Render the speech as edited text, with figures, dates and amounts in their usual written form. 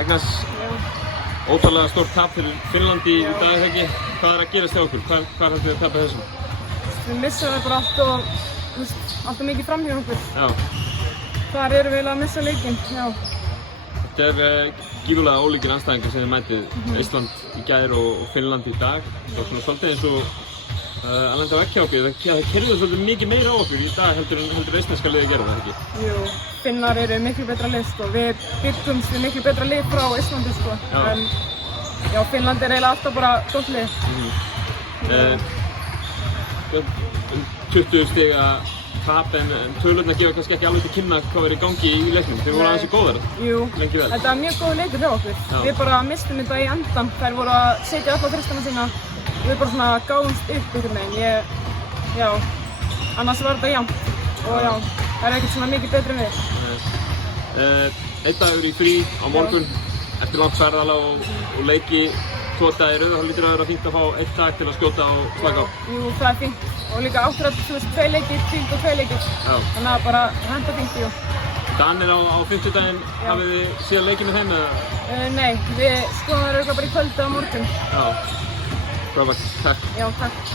Agnes, ótrúlega stórt tap fyrir Finnlandi í dag, ekki? Hvað að gerast hjá okkur? Hvað heldur þið að tapa þessum? Við missum það bara allt mikið fram hjá okkur. Já. Þar erum við að missa leikinn, já. Þetta gífurlega ólíkir andstæðingar sem þið mætið, Ísland í gær og Finnland í dag. Það var svolítið eins og að lenda á ekki á okkur. Það keyrðu svolítið mikið meira á okkur í dag heldur íslenska liðið að gera það, ekki? Jú, Finnar eru miklu betra lið, sko. Við byggumst við miklu betra lið frá Íslandi, sko. En já, Finnland er eiginlega alltaf bara gott lið. 20 stiga tap en tölurnar gefa kannski ekki alveg til kynna hvað verið í gangi í leiknum. Þeir voru aðeins í góðar, lengi vel. Þetta var mjög góð leikur hjá okkur. Við bara mistum þetta í endan. Þær voru að setja alla þristana sína og við bara svona gáðumst upp einhvern veginn. Já, annars var þetta jafnt og já, það er ekkert svona mikið betri en við. Einn dagur í frí á morgun eftir langt ferðalag og leiki 2 daga í röð, þá lítur það að vera fínt að fá 1 dag til að skjóta og slaka á. Jú, það er fínt. Og líka áttur 2 leikir, fínt og 2 leikir. Þannig að bara henda fínt, jú. Danir á 50-daginn, hafið þið síðan leikið með þeim eða? Nei, við skoðum það örugglega bara í kvöld eða á morgun. Já, frábært. Takk. Já, takk.